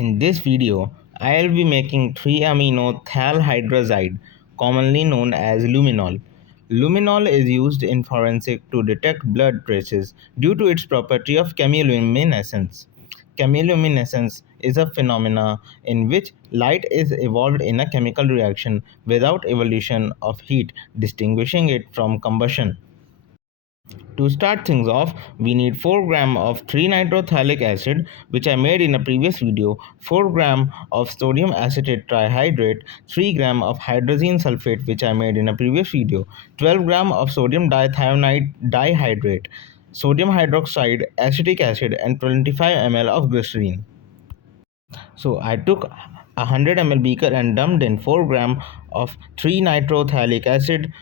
In this video, I'll be making 3-amino hydroxide, commonly known as luminol. Luminol is used in forensic to detect blood traces due to its property of chemiluminescence. Chemiluminescence is a phenomena in which light is evolved in a chemical reaction without evolution of heat, distinguishing it from combustion. To start things off, we need 4 gram of 3-nitrothalic acid, which I made in a previous video, 4 gram of sodium acetate trihydrate, 3 gram of hydrogen sulfate, which I made in a previous video, 12 gram of sodium dithionite dihydrate, sodium hydroxide, acetic acid, and 25 ml of glycerine. So I took a 100 ml beaker and dumped in 4 gram of 3-nitrothalic acid,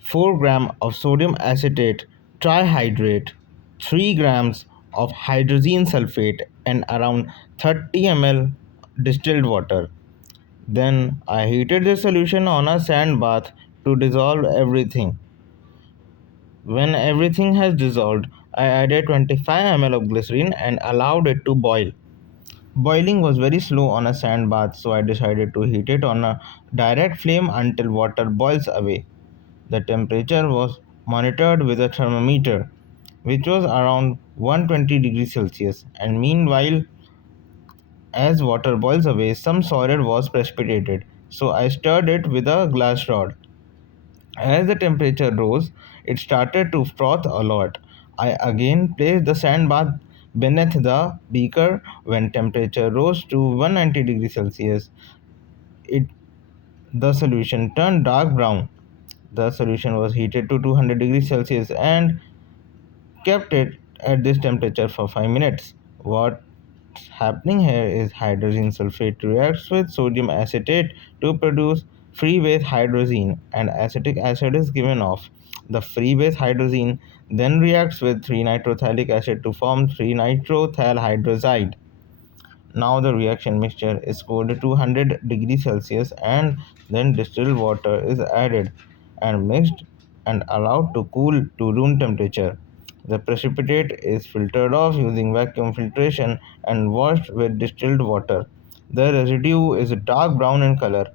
4 gram of sodium acetate trihydrate, 3 grams of hydrogen sulfate, and around 30 ml distilled water. Then I heated the solution on a sand bath to dissolve everything. When everything has dissolved, I added 25 ml of glycerine and allowed it to boil. Boiling was very slow on a sand bath, so I decided to heat it on a direct flame until water boils away. The temperature was monitored with a thermometer, which was around 120 degrees Celsius, and meanwhile, as water boils away, some solid was precipitated, so I stirred it with a glass rod. As the temperature rose, it started to froth a lot. I again placed the sand bath beneath the beaker. When temperature rose to 190 degrees Celsius, it the solution turned dark brown. The solution was heated to 200 degrees Celsius and kept it at this temperature for 5 minutes. What's happening here is hydrogen sulfate reacts with sodium acetate to produce free base hydrogen, and acetic acid is given off. The free base hydrogen then reacts with 3-nitrothalic acid to form 3-nitrothalhydrazide. Now the reaction mixture is cooled to 200 degrees Celsius, and then distilled water is added and mixed and allowed to cool to room temperature. The precipitate is filtered off using vacuum filtration and washed with distilled water. The residue is dark brown in color,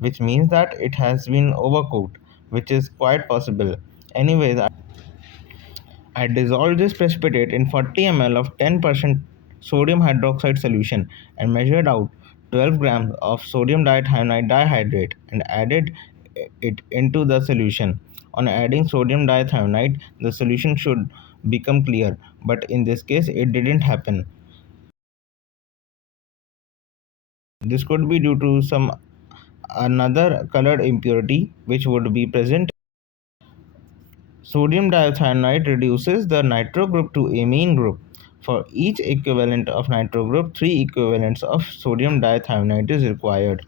which means that it has been overcooked, which is quite possible. Anyways, I dissolved this precipitate in 40 ml of 10% sodium hydroxide solution and measured out 12 grams of sodium dithionite dihydrate and added it into the solution. On adding sodium dithionite, the solution should become clear, but in this case it didn't happen. This could be due to some another colored impurity which would be present. Sodium dithionite reduces the nitro group to amine group. For each equivalent of nitro group, 3 equivalents of sodium dithionite is required.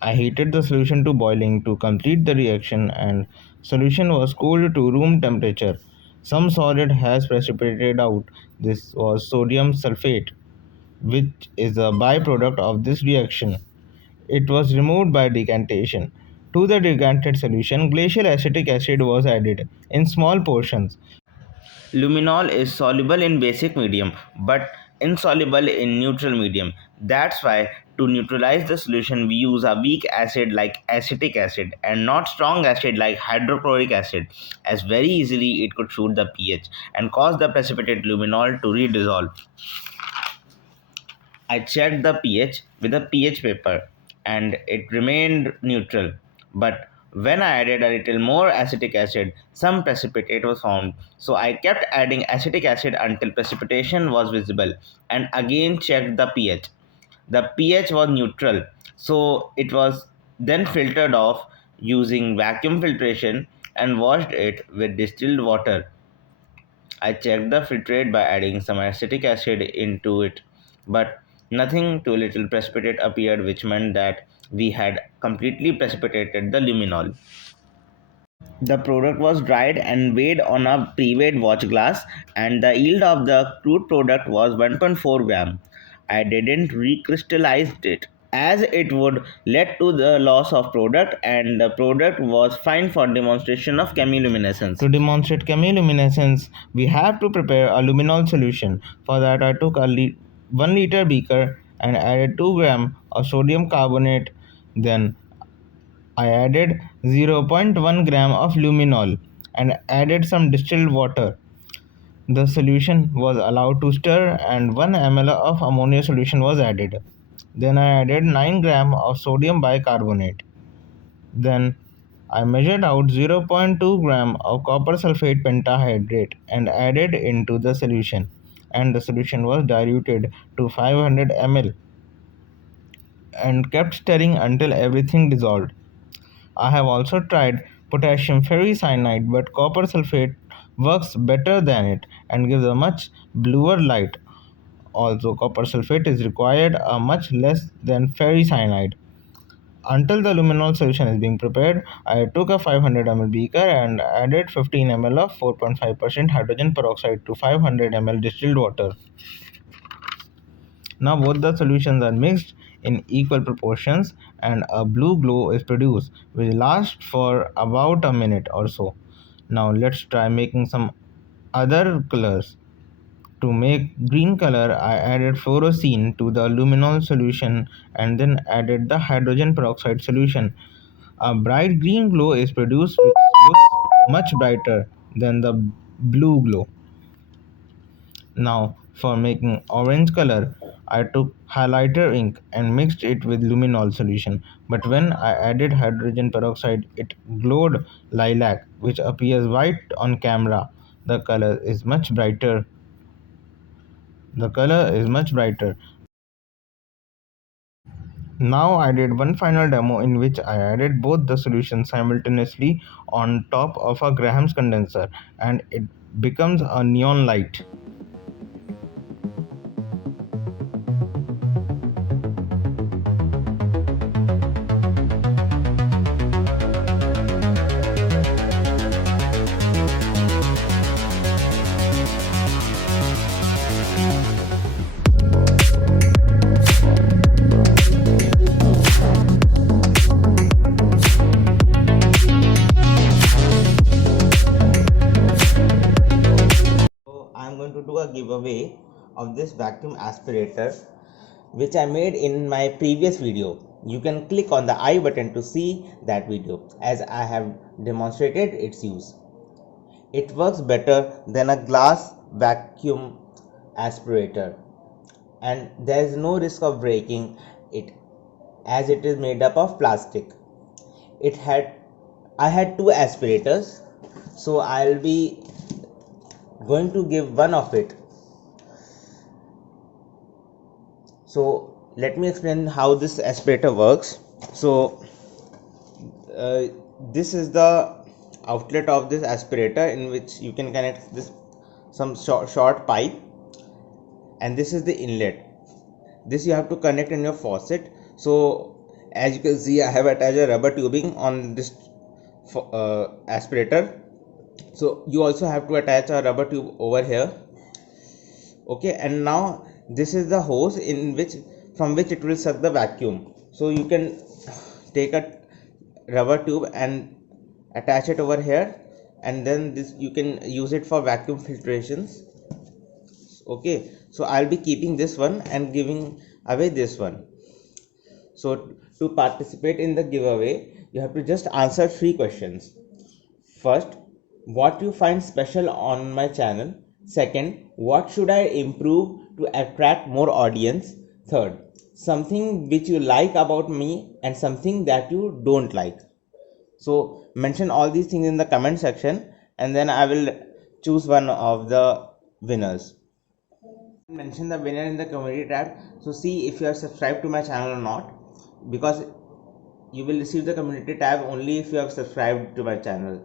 I heated the solution to boiling to complete the reaction, and solution was cooled to room temperature. Some solid has precipitated out. This was sodium sulfate, which is a byproduct of this reaction. It was removed by decantation. To the decanted solution, glacial acetic acid was added in small portions. Luminol is soluble in basic medium but insoluble in neutral medium. That's why to neutralize the solution we use a weak acid like acetic acid and not strong acid like hydrochloric acid, as very easily it could shoot the pH and cause the precipitate luminol to redissolve. I checked the pH with a pH paper and it remained neutral. But when I added a little more acetic acid, some precipitate was found. So I kept adding acetic acid until precipitation was visible and again checked the pH. The pH was neutral, so it was then filtered off using vacuum filtration and washed it with distilled water. I checked the filtrate by adding some acetic acid into it, but nothing too little precipitate appeared, which meant that we had completely precipitated the luminol. The product was dried and weighed on a pre-weighed watch glass, and the yield of the crude product was 1.4 gram. I didn't recrystallize it. as it would lead to the loss of product, and the product was fine for demonstration of chemiluminescence. To demonstrate chemiluminescence, we have to prepare a luminol solution. For that, I took a 1 liter beaker and added 2 gram of sodium carbonate. Then I added 0.1 gram of luminol and added some distilled water. The solution was allowed to stir and 1 ml of ammonia solution was added. Then I added 9 gram of sodium bicarbonate. Then I measured out 0.2 gram of copper sulfate pentahydrate and added into the solution, and the solution was diluted to 500 ml and kept stirring until everything dissolved. I have also tried potassium ferricyanide, but copper sulfate works better than it and gives a much bluer light. Also, copper sulfate is required a much less than ferricyanide. Until the luminol solution is being prepared, I took a 500 ml beaker and added 15 ml of 4.5% hydrogen peroxide to 500 ml distilled water. Now both the solutions are mixed in equal proportions and a blue glow is produced, which lasts for about a minute or so. Now let's try making some other colors. To make green color, I added fluorescein to the luminol solution and then added the hydrogen peroxide solution. A bright green glow is produced which looks much brighter than the blue glow. Now, for making orange color, I took highlighter ink and mixed it with luminol solution. But when I added hydrogen peroxide, it glowed lilac, which appears white on camera. The color is much brighter. The color is much brighter. Now I did one final demo in which I added both the solutions simultaneously on top of a Graham's condenser, and it becomes a neon light. I'm going to do a giveaway of this vacuum aspirator which I made in my previous video. You can click on the I button to see that video as I have demonstrated its use. It works better than a glass vacuum aspirator and there is no risk of breaking it as it is made up of plastic. I had two aspirators, so I'll be going to give one of it. So let me explain how this aspirator works. So this is the outlet of this aspirator in which you can connect this some short pipe, and this is the inlet. This you have to connect in your faucet. So as you can see, I have attached a rubber tubing on this aspirator. So you also have to attach a rubber tube over here. Okay, and now this is the hose from which it will suck the vacuum. So you can take a rubber tube and attach it over here, and then this you can use it for vacuum filtrations. Okay, so I'll be keeping this one and giving away this one. So to participate in the giveaway, you have to just answer 3 questions. First, what you find special on my channel. Second, what should I improve to attract more audience. Third, something which you like about me and something that you don't like. So mention all these things in the comment section and then I will choose one of the winners. Mention the winner in the community tab. So see if you are subscribed to my channel or not, because you will receive the community tab only if you have subscribed to my channel.